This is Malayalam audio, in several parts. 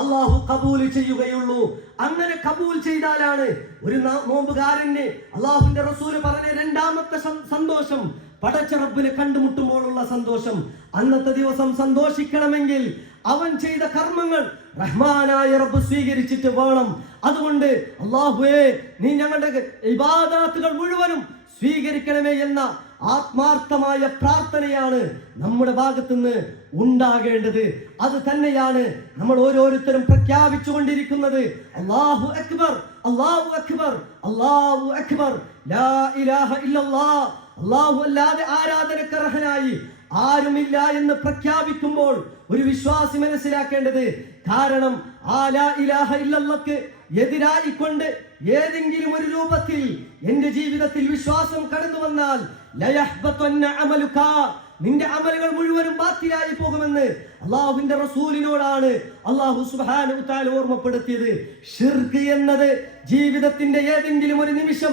അള്ളാഹു കബൂൽ ചെയ്യുകയുള്ളൂ. അങ്ങനെ കബൂൽ ചെയ്താലാണ് ഒരു നോമ്പുകാരന് അള്ളാഹുവിന്റെ റസൂല് പറഞ്ഞ രണ്ടാമത്തെ സന്തോഷം പടച്ച റബ്ബിനെ കണ്ടുമുട്ടുമ്പോഴുള്ള സന്തോഷം. അന്നത്തെ ദിവസം സന്തോഷിക്കണമെങ്കിൽ അവൻ ചെയ്ത കർമ്മങ്ങൾ റഹ്മാനായ റബ്ബ് സ്വീകരിച്ചിട്ട് വേണം. അതുകൊണ്ട് അല്ലാഹുവേ നീ ഞങ്ങളുടെ ഇബാദത്തുകൾ മുഴുവനും സ്വീകരിക്കണമേ എന്ന ആത്മാർത്ഥമായ പ്രാർത്ഥനയാണ് നമ്മുടെ ഭാഗത്തുനിന്ന് ഉണ്ടാകേണ്ടത്. അത് തന്നെയാണ് നമ്മൾ ഓരോരുത്തരും പ്രഖ്യാപിച്ചു കൊണ്ടിരിക്കുന്നത്. അല്ലാഹു അക്ബർ, അല്ലാഹു അക്ബർ, അല്ലാഹു അക്ബർ, ലാ ഇലാഹ ഇല്ലല്ലാഹ്, അല്ലാഹു അല്ലാതെ ആരാധനക്കർഹനായി ആരുമില്ല എന്ന് പ്രഖ്യാപിക്കുമ്പോൾ ഒരു വിശ്വാസി മനസ്സിലാക്കേണ്ടത്, കാരണം ആ ലാ ഇലാഹ ഇല്ലല്ലാഹ്ക്ക് എതിരായിക്കൊണ്ട് ഏതെങ്കിലും ഒരു രൂപത്തിൽ എന്റെ ജീവിതത്തിൽ വിശ്വാസം കടന്നു വന്നാൽ ലയഹ്ബതന്ന അമലുക, നിന്റെ അമലുകൾ മുഴുവനും ബാത്തിലായി പോകുമെന്ന് അല്ലാഹുവിന്റെ റസൂലിനോടാണ് അല്ലാഹു സുബ്ഹാനഹു വ തആല ഓർമ്മപ്പെടുത്തിയത്. ഷിർക്ക് എന്നത് ജീവിതത്തിന്റെ ഏതെങ്കിലും ഒരു നിമിഷം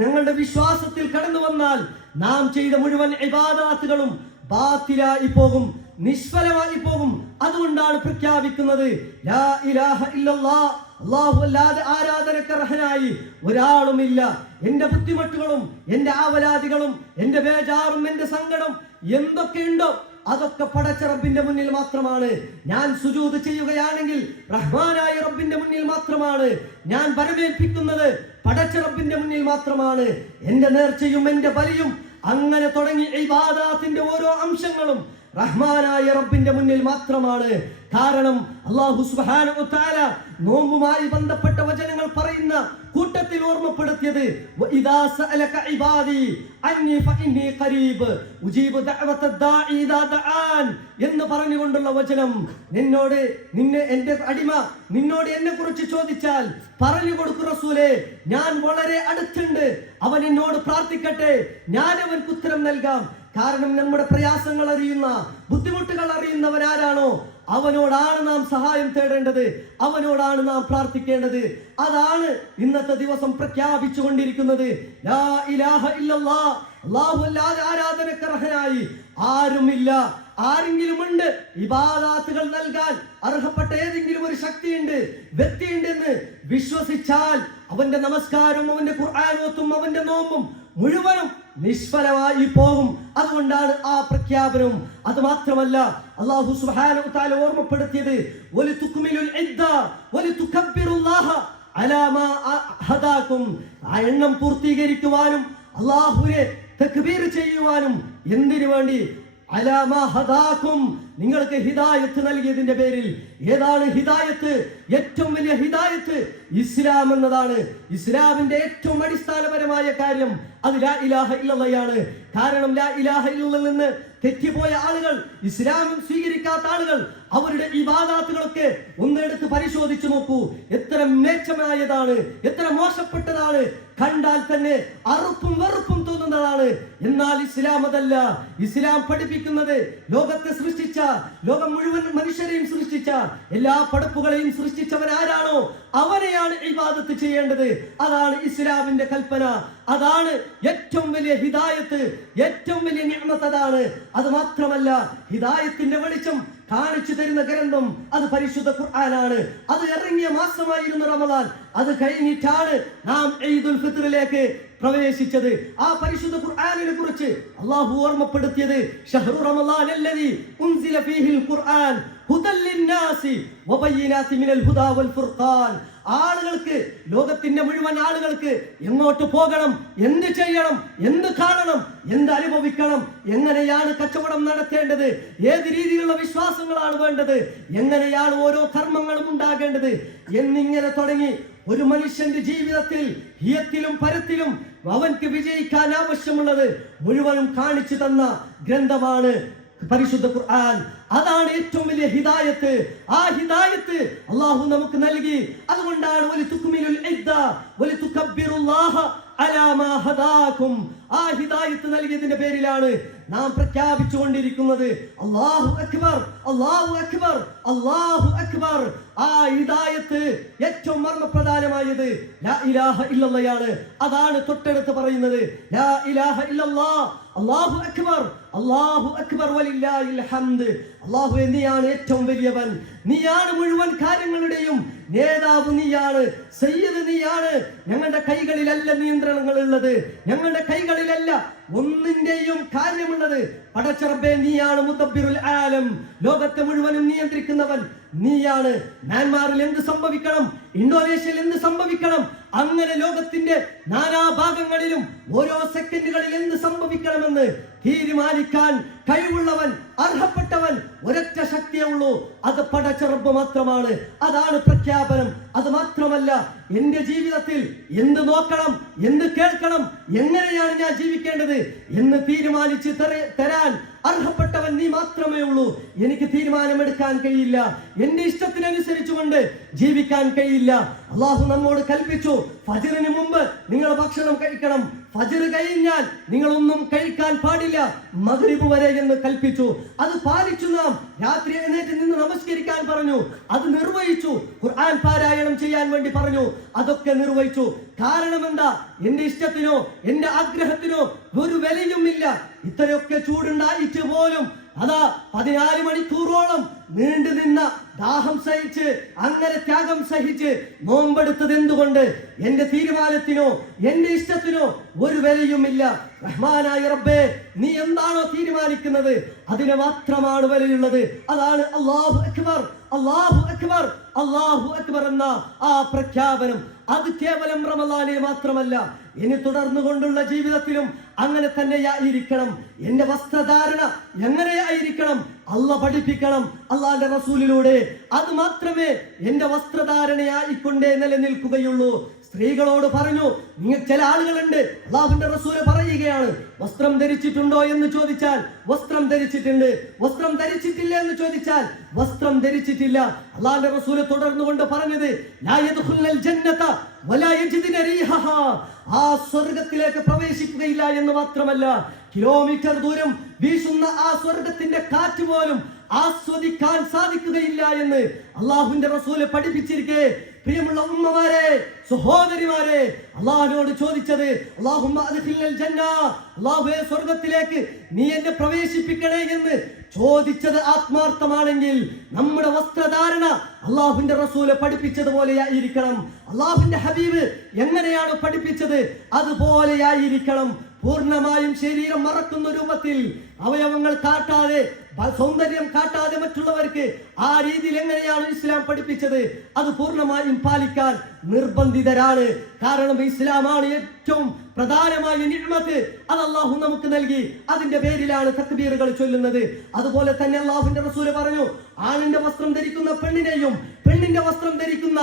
ഞങ്ങളുടെ വിശ്വാസത്തിൽ കടന്നു വന്നാൽ നാം ചെയ്ത മുഴുവൻ ഇബാദത്തുകളും ബാത്തിലായി പോകും, നിഷ്ഫലമായി പോകും. അതുകൊണ്ടാണ് പ്രഖ്യാപിക്കുന്നത് ലാ ഇലാഹ ഇല്ലല്ലാഹ്, അല്ലാഹു അല്ലാതെ ആരാധനക്കർഹനായി ഒരാളുമില്ല. എന്റെ ബുദ്ധിമുട്ടുകളും എന്റെ ആവലാദികളും എന്റെ ബേജാറും എന്റെ സങ്കടം എന്തൊക്കെയുണ്ടോ അതൊക്കെ പടച്ച റബ്ബിന്റെ മുന്നിൽ മാത്രമാണ്. ഞാൻ സുജൂദ് ചെയ്യുകയാണെങ്കിൽ റഹ്മാനായ റബ്ബിന്റെ മുന്നിൽ മാത്രമാണ്. ഞാൻ വരവേൽപ്പിക്കുന്നത് പടച്ച റബ്ബിന്റെ മുന്നിൽ മാത്രമാണ്. എന്റെ നേർച്ചയും എന്റെ ബലിയും അങ്ങനെ തുടങ്ങി ഇബാദത്തിന്റെ ഓരോ അംശങ്ങളും റഹ്മാനായ റബ്ബിന്റെ മുന്നിൽ മാത്രമാണ്. കാരണം അല്ലാഹു സുബ്ഹാനഹു വ തആല നോമ്പുമായി ബന്ധപ്പെട്ട വചനങ്ങൾ പറയുന്ന കൂട്ടത്തിൽ ഓർമ്മപ്പെടുത്തിയത് വഇദാ സഅലക ഇബാദി അന്നി ഫഇന്നി ഖരീബ് ഉജീബു ദഅവത ദാഇ ഇദാ ദആൻ എന്ന് പറഞ്ഞുകൊണ്ടുള്ള വചനം. നിന്നെ എന്റെ അടിമ നിന്നോട് എന്നെ കുറിച്ച് ചോദിച്ചാൽ പറഞ്ഞു കൊടുക്കൂ റസൂലേ, ഞാൻ വളരെ അടുത്തുണ്ട്, അവൻ എന്നോട് പ്രാർത്ഥിക്കട്ടെ, ഞാൻ അവർക്ക് ഉത്തരം നൽകാം. കാരണം നമ്മുടെ പ്രയാസങ്ങൾ അറിയുന്ന, ബുദ്ധിമുട്ടുകൾ അറിയുന്നവൻ ആരാണോ അവനോടാണ് നാം സഹായം തേടേണ്ടത്, അവനോടാണ് നാം പ്രാർത്ഥിക്കേണ്ടത്. അതാണ് ഇന്നത്തെ ദിവസം പ്രഖ്യാപിച്ചു കൊണ്ടിരിക്കുന്നത്. ലാ ഇലാഹ ഇല്ലല്ലാഹ്, അല്ലാഹു അല്ലാതെ ആരാധനക്കർഹനായി ആരുമില്ല. ആരെങ്കിലും ഉണ്ട് ഇബാദത്തുകൾ നൽകാൻ അർഹപ്പെട്ട ഏതെങ്കിലും ഒരു ശക്തിയുണ്ട്, വ്യക്തിയുണ്ടെന്ന് വിശ്വസിച്ചാൽ അവന്റെ നമസ്കാരവും അവന്റെ ഖുർആനോത്തും അവന്റെ നോമ്പും മുഴുവനും നിഷ്ഫലമായി പോകും. അതുകൊണ്ടാണ് ആ പ്രഖ്യാപനം. അത് മാത്രമല്ല അല്ലാഹു സുബ്ഹാനഹു വ തആല ഓർമ്മപ്പെടുത്തിയത് വലിതുക്മിലുൽ ഇദ്ദ വലിതുകബ്ബിറുല്ലാഹ അലാ മാ ഹദാകും, ആ എണ്ണം പൂർത്തീകരിക്കുവാനും അല്ലാഹുവിനെ തക്ബീർ ചെയ്യുവാനും എന്തിനു വേണ്ടി? അലാ മാ ഹദാകും, നിങ്ങൾക്ക് ഹിദായത്ത് നൽകിയതിന്റെ പേരിൽ. ഏതാണ് ഹിദായത്ത്? ഏറ്റവും വലിയ ഹിദായത്ത് ഇസ്ലാം എന്നതാണ്. ഇസ്ലാമിന്റെ ഏറ്റവും അടിസ്ഥാനപരമായ കാര്യം അത് ലാ ഇലാഹ ഇല്ലല്ലാഹയാണ്. കാരണം ലാ ഇലാഹ ഇല്ലല്ലാഹ് നിന്ന് തെറ്റിപ്പോയ ആളുകൾ, ഇസ്ലാമിൽ സ്വീകരിക്കാത്ത ആളുകൾ, അവരുടെ ഇബാദത്തുകളൊക്കെ ഒന്നെടുത്ത് പരിശോധിച്ചു നോക്കൂ. എത്ര മേച്ചമായതാണ്, എത്ര മോശപ്പെട്ടതാണ്, കണ്ടാൽ തന്നെ അറുപ്പും വെറുപ്പും തോന്നുന്നതാണ്. എന്നാൽ ഇസ്ലാം അതല്ല. ഇസ്ലാം പഠിപ്പിക്കുന്നത് ലോകത്തെ സൃഷ്ടിച്ച, ലോകം മുഴുവൻ മനുഷ്യരെയും സൃഷ്ടിച്ച, എല്ലാ പടപ്പുകളെയും സൃഷ്ടിച്ചവൻ ആരാണോ അവനെയാണ് ഇബാദത്ത് ചെയ്യേണ്ടത്. അതാണ് ഇസ്ലാമിന്റെ കൽപ്പന. അതാണ് ഏറ്റവും വലിയ ഹിദായത്ത്, ഏറ്റവും വലിയ നിഅമത്ത് അതാണ്. അത് മാത്രമല്ല ഹിദായത്തിന്റെ വെളിച്ചം കാണിച്ചു തരുന്ന ഗ്രന്ഥം അത് പരിശുദ്ധ ഖുർആനാണ്. അത് ഇറങ്ങിയ മാസമായിരുന്നു റമദാൻ. അത് കഴിഞ്ഞിട്ടാണ് നാം ഈദുൽ ഫിത്റിലേക്ക് പ്രവേശിച്ചത്. ആ പരിശുദ്ധ ഖുർആനിനെ കുറിച്ച് അല്ലാഹു ഓർമ്മപ്പെടുത്തിയത് ഷഹ്റു റമളാൻ അല്ലദീ ഉൻസില ഫീഹിൽ ഖുർആൻ ഹുദൽ ലിന്നാസി വബയ്യിനാതി മിനൽ ഹുദാ വൽ ഫുർഖാൻ. ആളുകൾക്ക്, ലോകത്തിന്റെ മുഴുവൻ ആളുകൾക്ക് എങ്ങോട്ട് പോകണം, എന്ത് ചെയ്യണം, എന്ത് കാണണം, എന്ത് അനുഭവിക്കണം, എങ്ങനെയാണ് കച്ചവടം നടത്തേണ്ടത്, ഏത് രീതിയിലുള്ള വിശ്വാസങ്ങളാണ് വേണ്ടത്, എങ്ങനെയാണ് ഓരോ കർമ്മങ്ങളും ഉണ്ടാകേണ്ടത് എന്നിങ്ങനെ തുടങ്ങി ഒരു മനുഷ്യന്റെ ജീവിതത്തിൽ ഹിയത്തിലും പരത്തിലും അവൻക്ക് വിജയിക്കാൻ ആവശ്യമുള്ളത് മുഴുവനും കാണിച്ചു തന്ന ഗ്രന്ഥമാണ് പരിശുദ്ധ ഖുർആൻ. അതാണ് ഏറ്റവും വലിയ ഹിദായത്ത്. ആ ഹിദായത്ത് അല്ലാഹു നമുക്ക് നൽകി. അതുകൊണ്ടാണ് വലിതുക്മിലുൽ ഇദ്ദ വലിതുകബ്ബിറുല്ലാഹ അലാ മാ ഹദാകും. ആ ഹിദായത്ത് നൽകിയതിന്റെ പേരിലാണ് നാം പ്രഖ്യാപിച്ചു കൊണ്ടിരിക്കുന്നത് അല്ലാഹു അക്ബർ, അല്ലാഹു അക്ബർ, അല്ലാഹു അക്ബർ. ആ ഹിദായത്ത് ഏറ്റവും മർമ്മപ്രധാനമായത് ലാ ഇലാഹ ഇല്ലല്ലാഹയാണ്. അതാണ് തൊട്ടടുത്ത് പറയുന്നത് ലാ ഇലാഹ ഇല്ലല്ലാഹ്, അല്ലാഹു അക്ബർ, അല്ലാഹു അക്ബർ വലില്ലാഹിൽ ഹംദ്. അല്ലാഹുവേ, നീയാണ് ഏറ്റവും വലിയവൻ, നീയാണ് മുഴുവൻ കാര്യങ്ങളുടെ നേതാവ് നീയാണ്, സയ്യിദ് നീയാണ്. ഞങ്ങളുടെ കൈകളിലല്ല നിയന്ത്രണങ്ങൾ ഉള്ളത്, ഞങ്ങളുടെ കൈകളിലല്ല ഒന്നിന്റെയും കാര്യമുള്ളത്. പടച്ച റബ്ബേ, നീയാണ് മുദബ്ബിറുൽ ആലം, ലോകത്തെ മുഴുവനും നിയന്ത്രിക്കുന്നവൻ നീയാണ്. മ്യാൻമാറിൽ എന്ത് സംഭവിക്കണം, ഇന്തോനേഷ്യയിൽ എന്ത് സംഭവിക്കണം, അങ്ങനെ ലോകത്തിന്റെ നാനാഭാഗങ്ങളിലും ഓരോ സെക്കൻഡുകളിൽ എന്ത് സംഭവിക്കണമെന്ന് തീരുമാനിക്കാൻ കഴിവുള്ളവൻ, അർഹപ്പെട്ടവൻ ഒരൊറ്റ ശക്തിയേ ഉള്ളൂ, അത് പടച്ച റബ്ബ് മാത്രമാണ്. അതാണ് പ്രഖ്യാപനം. അത് മാത്രമല്ല, എന്റെ ജീവിതത്തിൽ എന്ത് നോക്കണം, എന്ത് കേൾക്കണം, എങ്ങനെയാണ് ഞാൻ ജീവിക്കേണ്ടത് എന്ന് തീരുമാനിച്ച് തരാൻ അർഹപ്പെട്ടവൻ നീ മാത്രമേ ഉള്ളൂ. എനിക്ക് തീരുമാനമെടുക്കാൻ കഴിയില്ല, എന്റെ ഇഷ്ടത്തിനനുസരിച്ചുകൊണ്ട് ജീവിക്കാൻ കഴിയില്ല. അള്ളാഹു നമ്മോട് കൽപ്പിച്ചു, ഫജ്റിന് മുമ്പ് നിങ്ങൾ ഭക്ഷണം കഴിക്കണം, ഫജ്ർ കഴിഞ്ഞാൽ നിങ്ങളൊന്നും കഴിക്കാൻ പാടില്ല, മഗ്രിബ് വരെ എന്ന് കൽപ്പിച്ചു. അത് പാലിച്ചു നാം. രാത്രി എഴുന്നേറ്റ് നിന്ന് നമസ്കരിക്കാൻ പറഞ്ഞു, അത് നിർവഹിച്ചു. ഖുർആൻ പാരായണം ചെയ്യാൻ വേണ്ടി പറഞ്ഞു, അതൊക്കെ നിർവഹിച്ചു. കാരണം എന്താ? എന്റെ ഇഷ്ടത്തിനോ എന്റെ ആഗ്രഹത്തിനോ ഒരു വിലയുമില്ല. ഇത്രയൊക്കെ ചൂടുണ്ടായിട്ട് പോലും അതാ 14 മണിക്കൂറോളം നീണ്ടു നിന്ന ദാഹം സഹിച്ച്, അങ്ങനെ ത്യാഗം സഹിച്ച് നോമ്പെടുത്തത് എന്തുകൊണ്ട്? എന്റെ തീരുമാനത്തിനോ എന്റെ ഇഷ്ടത്തിനോ ഒരു വിലയുമില്ല. റഹ്മാനായ റബ്ബേ, നീ എന്താണോ തീരുമാനിക്കുന്നത് അതിന് മാത്രമാണ് വിലയുള്ളത്. അതാണ് അല്ലാഹു അക്ബർ, അല്ലാഹു അക്ബർ, അല്ലാഹു അക്ബർ എന്ന ആ പ്രഖ്യാപനം. അത് കേവലം റമളാനിൽ മാത്രമല്ല, ഇനി തുടർന്നുകൊണ്ടുള്ള ജീവിതത്തിലും അങ്ങനെ തന്നെയായിരിക്കണം. എന്റെ വസ്ത്രധാരണ എങ്ങനെയായിരിക്കണം അല്ലാഹ് പഠിപ്പിക്കണം അല്ലാഹുവിന്റെ റസൂലിലൂടെ. അത് മാത്രമേ എന്റെ വസ്ത്രധാരണയായിക്കൊണ്ടേ നിലനിൽക്കുകയുള്ളൂ. സ്ത്രീകളോട് പറഞ്ഞു, നിങ്ങൾ ചില ആളുകളുണ്ട്, അല്ലാഹുവിന്റെ റസൂൽ പറയുകയാണ്, വസ്ത്രം ധരിച്ചിട്ടുണ്ടോ എന്ന് ചോദിച്ചാൽ വസ്ത്രം ധരിച്ചിട്ടുണ്ട്, വസ്ത്രം ധരിച്ചിട്ടില്ല എന്ന് ചോദിച്ചാൽ വസ്ത്രം ധരിച്ചിട്ടില്ല. അല്ലാഹുവിന്റെ റസൂൽ തുടർന്നുകൊണ്ട് പറഞ്ഞത്, ലാ യദ്ഖുലുൽ ജന്നത വലാ യജിദുന റീഹഹാ, ആ സ്വർഗ്ഗത്തിലേക്ക് പ്രവേശിക്കുകയില്ല എന്ന് മാത്രമല്ല, കിലോമീറ്റർ ദൂരം വീശുന്ന ആ സ്വർഗ്ഗത്തിന്റെ കാറ്റ് പോലും ആസ്വദിക്കാൻ സാധിക്കുകയില്ല എന്ന് അല്ലാഹുവിന്റെ റസൂൽ പഠിപ്പിച്ചിരിക്കെ, പ്രിയമുള്ള ഉമ്മമാരെ, സഹോദരിമാരെ, അല്ലാഹുവിനോട് ചോദിച്ചത്, അല്ലാഹുമ്മ അദ്ഖിൽനൽ ജന്ന, അല്ലാഹുവേ സ്വർഗ്ഗത്തിലേക്ക് നീ എന്നെ പ്രവേശിപ്പിക്കണേ എന്ന് ചോദിച്ചത് ആത്മാർത്ഥമാണെങ്കിൽ നമ്മുടെ വസ്ത്രധാരണ അല്ലാഹുവിന്റെ റസൂല് പഠിപ്പിച്ചതുപോലെയായിരിക്കണം. അല്ലാഹുവിന്റെ ഹബീബ് എങ്ങനെയാണ് പഠിപ്പിച്ചത് അതുപോലെയായിരിക്കണം. പൂർണ്ണമായും ശരീരം മറക്കുന്ന രൂപത്തിൽ, അവയവങ്ങൾ കാട്ടാതെ, സൗന്ദര്യം കാട്ടാതെ മറ്റുള്ളവർക്ക് ആ രീതിയിൽ എങ്ങനെയാണ് ഇസ്ലാം പഠിപ്പിച്ചത് അത് പൂർണ്ണമായും പാലിക്കാൻ നിർബന്ധിതരാണ്. കാരണം ഇസ്ലാമാണ് ഏറ്റവും പ്രധാനമായ നിഅ്മത്ത്. അത് അല്ലാഹു നമുക്ക് നൽകി. അതിന്റെ പേരിലാണ് തക്ബീറുകൾ ചൊല്ലുന്നത്. അതുപോലെ തന്നെ അല്ലാഹുവിന്റെ റസൂൽ പറഞ്ഞു, ആണിന്റെ വസ്ത്രം ധരിക്കുന്ന പെണ്ണിനെയും പെണ്ണിന്റെ വസ്ത്രം ധരിക്കുന്ന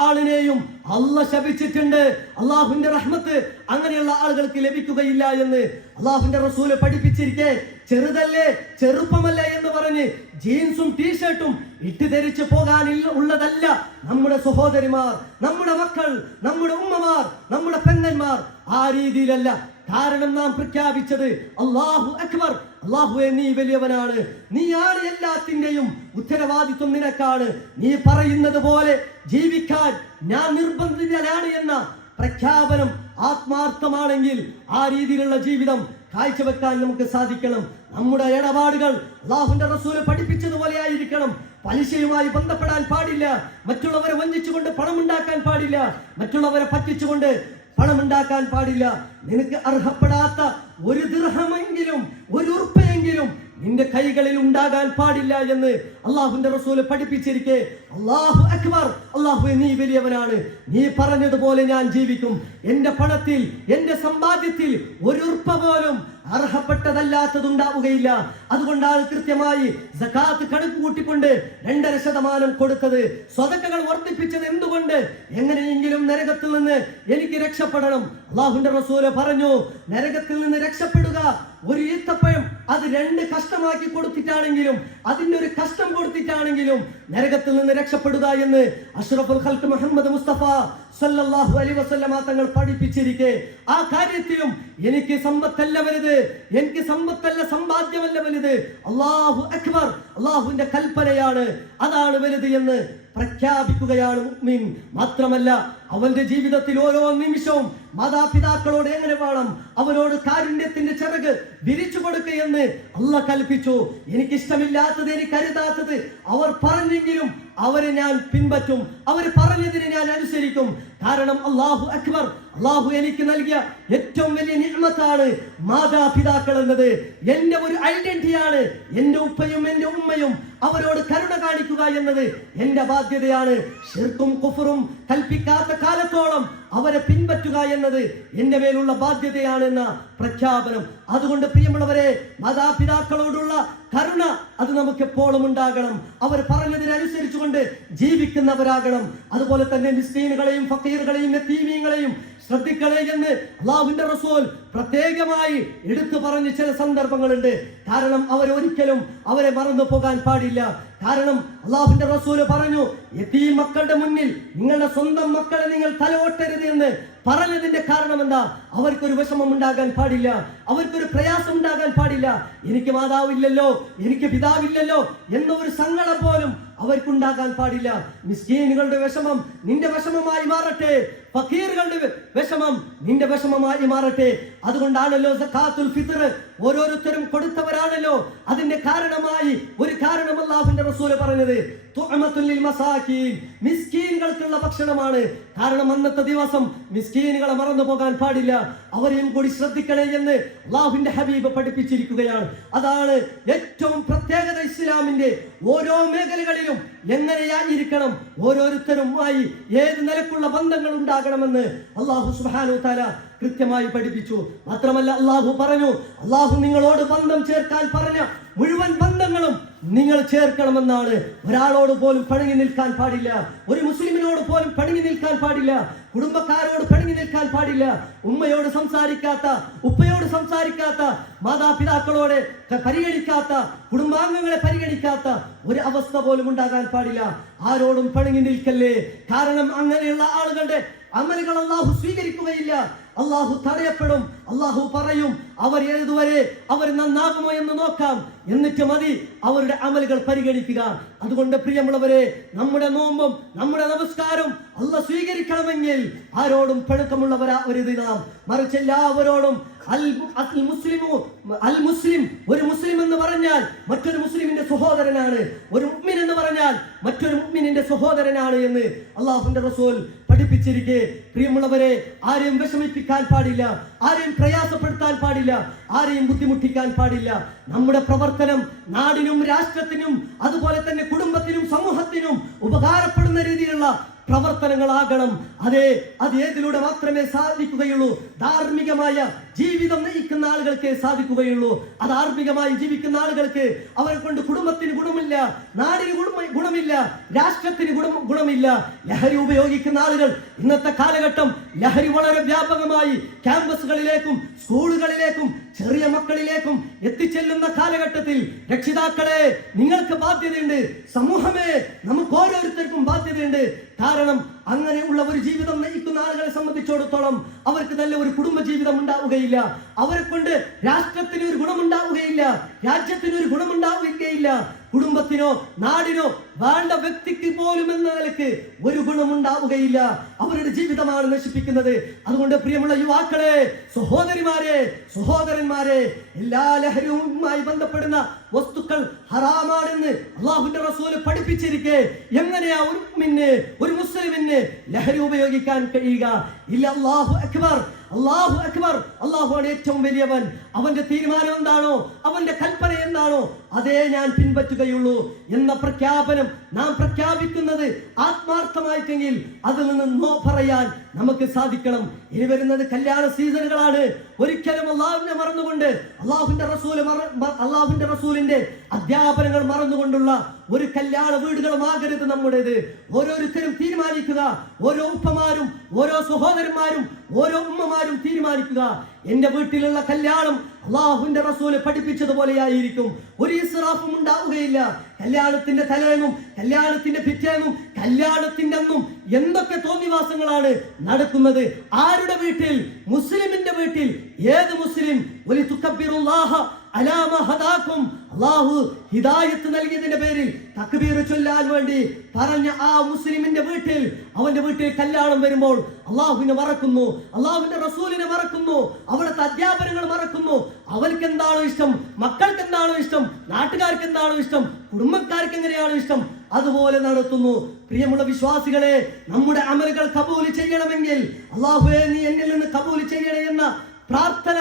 ആളിനെയും അല്ലാഹ് ശപിച്ചിട്ടുണ്ട്. അല്ലാഹുവിന്റെ റഹ്മത്ത് അങ്ങനെയുള്ള ആളുകൾക്ക് ലഭിക്കുകയില്ല എന്ന് അല്ലാഹുവിന്റെ റസൂൽ പഠിപ്പിച്ചിരിക്കെ, ചെറുതല്ലേ ചെറുപ്പമല്ലേ എന്ന് പറഞ്ഞ് ജീൻസും ടീഷർട്ടും ഇട്ട് ധരിച്ചു പോകാൻ ഉള്ളതല്ല നമ്മുടെ സഹോദരിമാർ, നമ്മുടെ മക്കൾ, നമ്മുടെ ഉമ്മമാർ, നമ്മുടെ പെങ്ങന്മാർ. ആ രീതിയിലല്ല. കാരണം നാം പ്രഖ്യാപിച്ചത് അല്ലാഹു അക്ബർ, അല്ലാഹുവേ നീ വലിയവനാണ്, നീയാണ് എല്ലാത്തിന്റെയും ഉത്തരവാദിത്വം നിനക്കാണ്, നീ പറയുന്നത് പോലെ ജീവിക്കാൻ ഞാൻ നിർബന്ധിതനാണ് എന്ന പ്രഖ്യാപനം ആത്മാർത്ഥമാണെങ്കിൽ ആ രീതിയിലുള്ള ജീവിതം കാഴ്ചവെക്കാൻ നമുക്ക് സാധിക്കണം. നമ്മുടെ ഇടപാടുകൾ അല്ലാഹുവിന്റെ റസൂൽ പഠിപ്പിച്ചതുപോലെ ആയിരിക്കണം. പലിശയുമായി ബന്ധപ്പെടാൻ പാടില്ല, മറ്റുള്ളവരെ വഞ്ചിച്ചുകൊണ്ട് പണമുണ്ടാക്കാൻ പാടില്ല, മറ്റുള്ളവരെ പറ്റിച്ചുകൊണ്ട് പണമുണ്ടാക്കാൻ പാടില്ല. നിനക്ക് അർഹപ്പെടാത്ത ഒരു ദിർഹമെങ്കിലും ഒരു ഉറുപ്പയെങ്കിലും നിന്റെ കൈകളിൽ ഉണ്ടാകാൻ പാടില്ല എന്ന് അല്ലാഹുവിന്റെ റസൂൽ പഠിപ്പിച്ചിരിക്കെ, അല്ലാഹു അക്ബർ, അല്ലാഹുവേ നീ വലിയവനാണ്, നീ പറഞ്ഞതുപോലെ ഞാൻ ജീവിക്കും. എന്റെ പണത്തിൽ, എന്റെ സമ്പാദ്യത്തിൽ ഒരു ഉറുപ്പ പോലും അർഹപ്പെട്ടതല്ലാത്തതുണ്ടാവുകയില്ല. അതുകൊണ്ടാണ് കൃത്യമായി സകാത്ത് കണക്ക് കൂട്ടിക്കൊണ്ട് 2.5% കൊടുത്തത്. സ്വതക്കകൾ വർദ്ധിപ്പിച്ചത് എന്തുകൊണ്ട്? എങ്ങനെയെങ്കിലും നരകത്തിൽ നിന്ന് എനിക്ക് രക്ഷപ്പെടണം. അല്ലാഹുവിന്റെ റസൂൽ പറഞ്ഞു, നരകത്തിൽ നിന്ന് രക്ഷപ്പെടുക ഒരു ഈത്തപ്പഴം അത് 2 കഷ്ടമാക്കി കൊടുത്തിട്ടാണെങ്കിലും, അതിന്റെ ഒരു കഷ്ടം കൊടുത്തിട്ടാണെങ്കിലും നരകത്തിൽ നിന്ന് രക്ഷപ്പെടുക എന്ന് അഷ്റഫുൽ ഖൽഖ് മുഹമ്മദ് മുസ്തഫ സല്ലല്ലാഹു അലൈഹി വസല്ലമ തങ്ങൾ പഠിപ്പിച്ചിരിക്കെ, ആ കാര്യത്തിലും എനിക്ക് സമ്പത്തല്ല വലുത്, എനിക്ക് സമ്പത്തല്ല സമ്പാദ്യമല്ല വലുത്, അല്ലാഹു അക്ബർ, അല്ലാഹുവിന്റെ കൽപ്പനയാണ്, അതാണ് വലുത് എന്ന് പ്രഖ്യാപിക്കുകയാണ് മുഅ്മിൻ. മാത്രമല്ല അവന്റെ ജീവിതത്തിൽ ഓരോ നിമിഷവും മാതാപിതാക്കളോട് എങ്ങനെ വേണം, അവരോട് കാരുണ്യത്തിന്റെ ചിറക് വിരിച്ചു കൊടുക്കുകയെന്ന് അല്ലാഹ് കൽപ്പിച്ചു. എനിക്കിഷ്ടമില്ലാത്തത്, എനിക്കരുതാത്തത് അവർ പറഞ്ഞെങ്കിലും അവരെ ഞാൻ പിൻപറ്റും, അവർ പറഞ്ഞതിന് ഞാൻ അനുസരിക്കും. കാരണം അല്ലാഹു അക്ബർ, അല്ലാഹു എനിക്ക് നൽകിയ ഏറ്റവും വലിയ നിഅമത്താണ് മാതാപിതാക്കൾ എന്നത്. എന്റെ ഒരു ഐഡന്റിറ്റിയാണ്. എന്റെ ഉപ്പയും എന്റെ ഉമ്മയും, അവരോട് കരുണ കാണിക്കുക എന്നത് എന്റെ ബാധ്യതയാണ്. ശിർക്കും കുഫറും കൽപ്പിക്കാത്ത കാലത്തോളം അവരെ പിൻപറ്റുക എന്നത് എന്റെ മേലുള്ള ബാധ്യതയാണെന്ന പ്രഖ്യാപനം. അതുകൊണ്ട് പ്രിയമുള്ളവരെ, മാതാപിതാക്കളോടുള്ള കരുണ അത് നമുക്ക് എപ്പോഴും ഉണ്ടാകണം. അവർ പറഞ്ഞതിനനുസരിച്ചുകൊണ്ട് ജീവിക്കുന്നവരാകണം. അതുപോലെ തന്നെ മിസ്കീനുകളെയും ഫക്കീറുകളെയും യതീമീങ്ങളെയും ശ്രദ്ധിക്കണേ എന്ന് അല്ലാഹുവിന്റെ റസൂൽ പ്രത്യേകമായി എടുത്തു പറഞ്ഞ ചില സന്ദർഭങ്ങളുണ്ട്. കാരണം അവരൊരിക്കലും അവരെ മറന്നു പോകാൻ പാടില്ല. കാരണം അല്ലാഹുവിന്റെ റസൂൽ പറഞ്ഞു, യതീം മക്കളുടെ മുന്നിൽ നിങ്ങളുടെ സ്വന്തം മക്കളെ നിങ്ങൾ തലവൊട്ടരുത് എന്ന് പറഞ്ഞതിന്റെ കാരണം എന്താ? അവർക്കൊരു വിഷമം ഉണ്ടാകാൻ പാടില്ല, അവർക്കൊരു പ്രയാസം ഉണ്ടാകാൻ പാടില്ല. എനിക്ക് മാതാവില്ലല്ലോ, എനിക്ക് പിതാവില്ലല്ലോ എന്ന ഒരു സങ്കടം പോലും അവർക്കുണ്ടാകാൻ പാടില്ല. മിസ്കീനുകളുടെ വിഷമം നിന്റെ വിഷമമായി മാറട്ടെ, ഫക്കീറുകളുടെ വിഷമം നിന്റെ വിഷമമായി മാറട്ടെ. അതുകൊണ്ടാണല്ലോ സക്കാത്തുൽ ഫിത്ർ ഓരോരുത്തരും കൊടുത്തവരാണല്ലോ. അതിന്റെ കാരണമായി ഒരു കാരണം അല്ലാഹുവിന്റെ റസൂൽ പറഞ്ഞത് തുഅമത്തുൽ ലിൽ മസാകീൻ, മിസ്കീനുകൾക്കുള്ള ഭക്ഷണമാണ്. കാരണം അന്നത്തെ ദിവസം മിസ്കീനുകളെ മറന്നു പോകാൻ പാടില്ല, അവരെയും കൂടി ശ്രദ്ധിക്കണേ എന്ന് അല്ലാഹുവിന്റെ ഹബീബ് പഠിപ്പിച്ചിരിക്കുകയാണ്. അതാണ് ഏറ്റവും പ്രത്യേകത ഇസ്ലാമിന്റെ. ഓരോ മേഖലകളിലും എങ്ങനെയായിരിക്കണം, ഓരോരുത്തരുമായി ഏത് നിലക്കുള്ള ബന്ധങ്ങൾ ഉണ്ടാകണമെന്ന് അല്ലാഹു സുബ്ഹാനഹു തആല കൃത്യമായി പഠിപ്പിച്ചു. മാത്രമല്ല അല്ലാഹു പറഞ്ഞു, അല്ലാഹു നിങ്ങളോട് ബന്ധം ചേർക്കാൻ പറഞ്ഞ മുഴുവൻ ബന്ധങ്ങളും നിങ്ങൾ ചേർക്കണമെന്നാണ്. ഒരാളോട് പോലും പണങ്ങി നിൽക്കാൻ പാടില്ല, ഒരു മുസ്ലിമിനോട് പോലും പണങ്ങി നിൽക്കാൻ പാടില്ല, കുടുംബക്കാരോട് പണങ്ങി നിൽക്കാൻ പാടില്ല. ഉമ്മയോട് സംസാരിക്കാത്ത, ഉപ്പയോട് സംസാരിക്കാത്ത, മാതാപിതാക്കളോട് പരിഗണിക്കാത്ത, കുടുംബാംഗങ്ങളെ പരിഗണിക്കാത്ത ഒരു അവസ്ഥ പോലും ഉണ്ടാകാൻ പാടില്ല. ആരോടും പണങ്ങി നിൽക്കല്ലേ. കാരണം അങ്ങനെയുള്ള ആളുകളുടെ അമലുകൾ അല്ലാഹു സ്വീകരിക്കുകയില്ല, അല്ലാഹു തടയപ്പെടും. അല്ലാഹു പറയും, അവർ ഏതുവരെ അവർ നന്നാകുമോ എന്ന് നോക്കാം, എന്നിട്ട് മതി അവരുടെ അമലുകൾ പരിഗണിക്കുക. അതുകൊണ്ട് പ്രിയമുള്ളവരെ, നമ്മുടെ നോമ്പും നമ്മുടെ നമസ്കാരം അല്ലാഹു സ്വീകരിക്കണമെങ്കിൽ ആരോടും പിണക്കമുള്ളവരാവരുത് നാം. മറിച്ച് എല്ലാവരോടും അൽ മുസ്ലിം, ഒരു മുസ്ലിം എന്ന് പറഞ്ഞാൽ മറ്റൊരു മുസ്ലിമിന്റെ സഹോദരനാണ്, ഒരു മുഅ്മിൻ എന്ന് പറഞ്ഞാൽ മറ്റൊരു മുഅ്മിനിന്റെ സഹോദരനാണ് എന്ന് അല്ലാഹുവിന്റെ റസൂൽ പഠിപ്പിച്ചിരിക്കെ, പ്രിയമുള്ളവരെ, ആരെയും വിഷമിപ്പിക്കാൻ പാടില്ല, ആരെയും പ്രയാസപ്പെടുത്താൻ പാടില്ല, ആരെയും ബുദ്ധിമുട്ടിക്കാൻ പാടില്ല. നമ്മുടെ പ്രവർത്തനം നാടിനും രാഷ്ട്രത്തിനും അതുപോലെ തന്നെ കുടുംബത്തിനും സമൂഹത്തിനും ഉപകാരപ്പെടുന്ന രീതിയിലുള്ള പ്രവർത്തനങ്ങളാകണം. അത് ഏതിലൂടെ മാത്രമേ സാധിക്കുകയുള്ളൂ? ധാർമ്മികമായ ജീവിതം നയിക്കുന്ന ആളുകൾക്ക് സാധിക്കുകയുള്ളൂ. അധാർമികമായി ജീവിക്കുന്ന ആളുകൾക്ക് അവരെ കൊണ്ട് കുടുംബത്തിന് ഗുണമില്ല, നാടിന് ഗുണമില്ല, രാഷ്ട്രത്തിന് ഗുണമില്ല. ലഹരി ഉപയോഗിക്കുന്ന ആളുകൾ ഇന്നത്തെ കാലഘട്ടം ലഹരി വളരെ വ്യാപകമായി ക്യാമ്പസുകളിലേക്കും സ്കൂളുകളിലേക്കും ചെറിയ മക്കളിലേക്കും എത്തിച്ചെല്ലുന്ന കാലഘട്ടത്തിൽ രക്ഷിതാക്കളെ, നിങ്ങൾക്ക് ബാധ്യതയുണ്ട്. സമൂഹമേ, നമുക്ക് ഓരോരുത്തർക്കും ബാധ്യതയുണ്ട്. കാരണം അങ്ങനെയുള്ള ഒരു ജീവിതം നയിക്കുന്ന ആളുകളെ സംബന്ധിച്ചിടത്തോളം അവർക്ക് നല്ല ഒരു കുടുംബ ജീവിതം ഉണ്ടാവുകയില്ല, അവരെ കൊണ്ട് രാഷ്ട്രത്തിന് ഒരു ഗുണമുണ്ടാവുകയില്ല, രാജ്യത്തിന് ഒരു ഗുണമുണ്ടാവുകയില്ല, കുടുംബത്തിനോ നാടിനോ വേണ്ട വ്യക്തിക്ക് പോലും എന്ന നിലക്ക് ഒരു ഗുണമുണ്ടാവുകയില്ല. അവരുടെ ജീവിതമാണ് നശിപ്പിക്കുന്നത്. അതുകൊണ്ട് പ്രിയമുള്ള യുവാക്കളെ, സഹോദരിമാരെ, സഹോദരന്മാരെ, എല്ലാ ലഹരിയുമായി ബന്ധപ്പെടുന്ന വസ്തുക്കൾ ഹറാമാണെന്ന് അല്ലാഹുവിന്റെ റസൂൽ പഠിപ്പിച്ചിരിക്കെ എങ്ങനെയാ ഒരു മുഅ്മിന്, ഒരു മുസ്ലിമിന് ലഹരി ഉപയോഗിക്കാൻ കഴിയുക? ഇല്ല. അല്ലാഹു അക്ബർ, അല്ലാഹു അക്ബർ. അല്ലാഹുവാണ് ഏറ്റവും വലിയവൻ. അവന്റെ തീരുമാനം എന്താണോ, അവന്റെ കൽപ്പന എന്താണോ അതേ ഞാൻ പിൻപറ്റുകയുള്ളൂ എന്ന പ്രഖ്യാപനം നാം പ്രഖ്യാപിക്കുന്നത് ആത്മാർത്ഥമായിട്ടെങ്കിൽ അതിൽ നിന്ന് നോ പറയാൻ നമുക്ക് സാധിക്കണം. ഇനി വരുന്നത് കല്യാണ സീസണുകളാണ്. ഒരിക്കലും അല്ലാഹുവിനെ മറന്നുകൊണ്ട്, അല്ലാഹുവിന്റെ റസൂലിന്റെ അധ്യാപനങ്ങൾ മറന്നുകൊണ്ടുള്ള ഒരു കല്യാണ വീടുകളുമാകരുത് നമ്മുടേത്. ഓരോരുത്തരും തീരുമാനിക്കുക, ഓരോ ഉപ്പമാരും ഓരോ സഹോദരന്മാരും ഓരോ ഉമ്മമാരും തീരുമാനിക്കുക, എന്റെ വീട്ടിലുള്ള കല്യാണം അല്ലാഹുവിന്റെ റസൂല് പഠിപ്പിച്ചതുപോലെയായിരിക്കും. ഒരു ഇസ്റാഫും ഉണ്ടാവുകയില്ല. കല്യാണത്തിന്റെ തലേന്നും കല്യാണത്തിന്റെ പിറ്റേന്നും കല്യാണത്തിന്റെ അന്നും എന്തൊക്കെ തോന്നിവാസങ്ങളാണ് നടക്കുന്നത്. ആരുടെ വീട്ടിൽ? മുസ്ലിമിന്റെ വീട്ടിൽ. ഏത് മുസ്ലിം? വലിതുകബ്ബിറുല്ലാഹ അലാമ ഹദാക്കും, അല്ലാഹു ഹിദായത്ത് നൽകിയതിന്റെ പേരിൽ തക്ബീർ ചൊല്ലാൻ വേണ്ടി പറഞ്ഞ ആ മുസ്ലിമിന്റെ വീട്ടിൽ, അവന്റെ വീട്ടിൽ കല്യാണം വരുമ്പോൾ അള്ളാഹുവിനെ മറക്കുന്നു, അള്ളാഹുവിന്റെ റസൂലിനെ മറക്കുന്നു, അവിടുത്തെ അധ്യാപനങ്ങൾ മറക്കുന്നു. അവർക്ക് എന്താണോ ഇഷ്ടം, മക്കൾക്ക് എന്താണോ ഇഷ്ടം, നാട്ടുകാർക്ക് എന്താണോ ഇഷ്ടം, കുടുംബക്കാർക്ക് എങ്ങനെയാണോ ഇഷ്ടം, അതുപോലെ നടത്തുന്നു. പ്രിയമുള്ള വിശ്വാസികളെ, നമ്മുടെ അമലുകൾ കബൂൽ ചെയ്യണമെങ്കിൽ അല്ലാഹുവേ നീ എന്നിൽ നിന്ന് കബൂൽ ചെയ്യണേ എന്ന പ്രാർത്ഥന